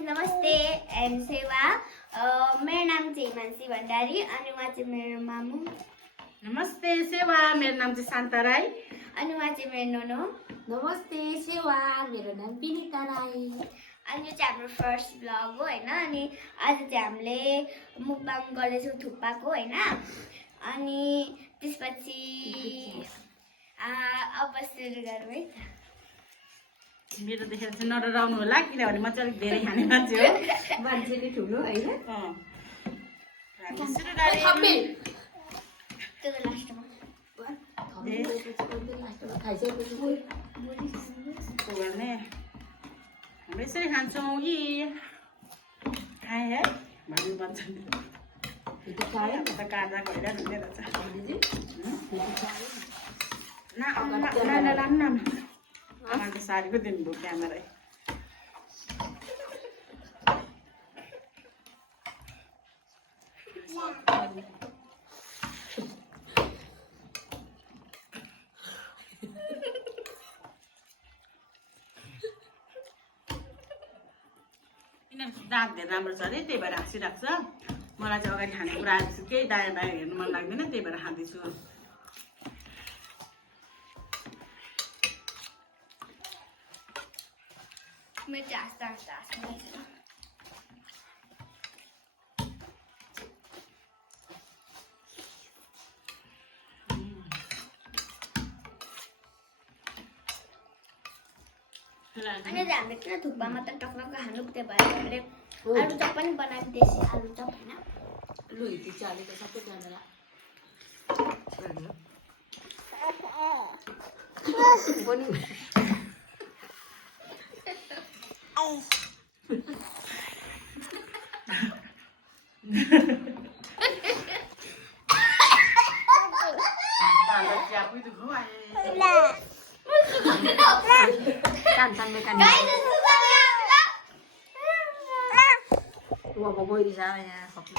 नमस्ते एम सेवा मेरो नाम चाहिँ मानसी भण्डारी अनि उहाँ चाहिँ मेरो मामु। नमस्ते सेवा, मेरो नाम चाहिँ शान्ता राई अनि उहाँ चाहिँ मेरो नोनो। नमस्ते सेवा, मेरो नाम विनिता राई। अनि यो चाहिँ हाम्रो फर्स्ट ब्लग हो हैन। अनि आज चाहिँ हामीले मुकबाङ गर्दैछौँ थुक्पाको हैन। अनि त्यसपछि अब सुरु गरौँ है। मेरो देखेर चाहिँ नडराउनु होला, किनभने म चाहिँ अलिक धेरै खाने मान्छे हो। मान्छे नि ठुलो हैन। सुरु गरौँ। त्यो त लास्टमा गर्ने हामी यसरी खान्छौँ कि खाएँ है भन्नु भन्छ नि। त काट्दा गइरहेको हुँदै रहेछ। आमाले सारीको दिनुभयो क्यामेरा। दाँत धेरै राम्रो छ अरे, त्यही भएर हाँसिरहेको छ। मलाई चाहिँ अगाडि खानेकुरा केही दायाँ बायाँ हेर्नु मन लाग्दैन, त्यही भएर खाँदैछु। मेरो चाहिँ हाँस्दा हाँस्दा हाँस्दैछ। अनि चाहिँ हामीले किन थुक्पा मात्र टक्क खानु, त्यही भएर हामीले आलु चप पनि बनायौँ, देशी आलु चप होइन। लु हिटी चालेको सबै क्यामेरा पनि गइरी छ यहाँ सबै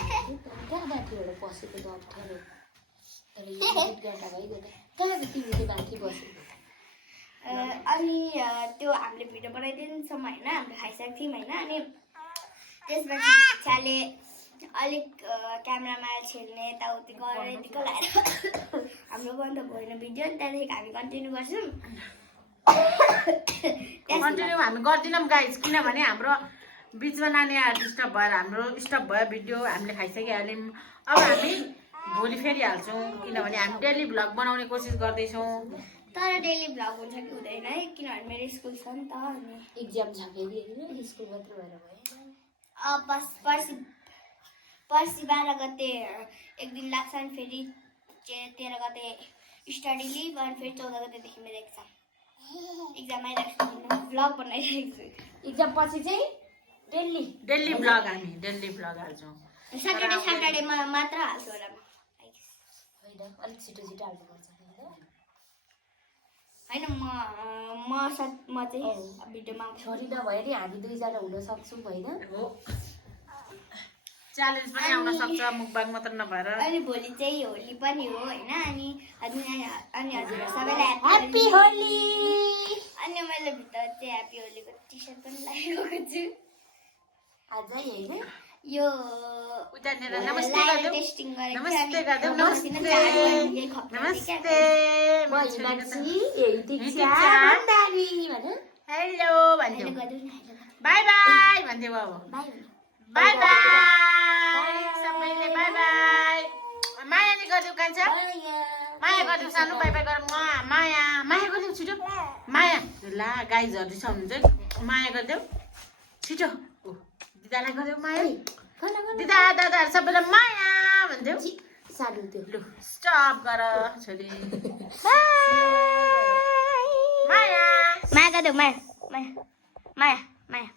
बाँकीहरू बसेको दब थलो तर यो गर्दा भइगयो कहाँ तिमीले बाँकी बसेको। अनि त्यो हामीले भिडियो बनाइदिन्छौँ होइन, हामीले खाइसकेको थियौँ होइन। अनि त्यसपछि इच्छाले अलिक क्यामेरामा छेड्ने यताउति गरेर यतिको लगाएर हाम्रो बन्द भएन भिडियो। त्यहाँदेखि हामी कन्टिन्यू गर्छौँ। कन्टिन्यू हामी गर्दैनौँ गाइज, किनभने हाम्रो बिचमा नानीहरू डिस्टर्ब भएर हाम्रो स्टप भयो भिडियो। हामीले खाइसकिहाल्यौँ, अब हामी भोलि फेरि हाल्छौँ, किनभने हामी डेली भ्लग बनाउने कोसिस गर्दैछौँ। तर डेली भ्लग हुन्छ कि हुँदैन है, किनभने मेरो स्कुल छ नि त। अनि एक्जाम छ कि स्कुल मात्र भएर भयो। पर्सि 12 गते एक दिन लाग्छ, अनि फेरि 13 गते स्टडी लिभ, अनि फेरि 14 गतेदेखि मेरो एक्जाम आइरहेको छु, भ्लग बनाइरहेको छु। एक्जाम पछि चाहिँ डेली भ्लग हामी डेली भ्लग हाल्छौँ। सटरडेमा मात्र हाल्छु होला म। होइन अलिक छिटो छिटो हाल्नुपर्छ होइन म चाहिँ भिडियोमा छोरी नभए नि हामी दुईजना हुन सक्छौँ होइन। च्यालेन्ज पनि आउन सक्छ, मुकबाङ मात्र नभएर। अनि भोलि चाहिँ होली पनि हो होइन। अनि हजुर सबैलाई ह्याप्पी होली। अनि मैले भित्र चाहिँ ह्याप्पी होलीको टी सर्ट पनि लगाएको छु आजै होइन। यो उतानेर नमस्ते गर्देऊ। टेस्टिङ गरेको नमस्ते गर्देऊ। नमस्ते नमस्ते हेलो भन्देऊ। बाई बाई भन्देऊ। अब बाई बाई सबैले बाई बाई। मायाले गरिदेऊ कान्छा, माया गरिदेऊ सानो। बाई बाई गर माया, माया गरिदेऊ छिटो माया। ला गाइजहरू रिसाउनुहुन्छ, माया गरिदेऊ छिटो। दिदालाई गरिदेऊ माया, दिदा दादाहरू सबैलाई माया भन्देऊ। सानो त्यो लु स्टप गर छोरी। माया माया गरिदेऊ, माया माया माया माया।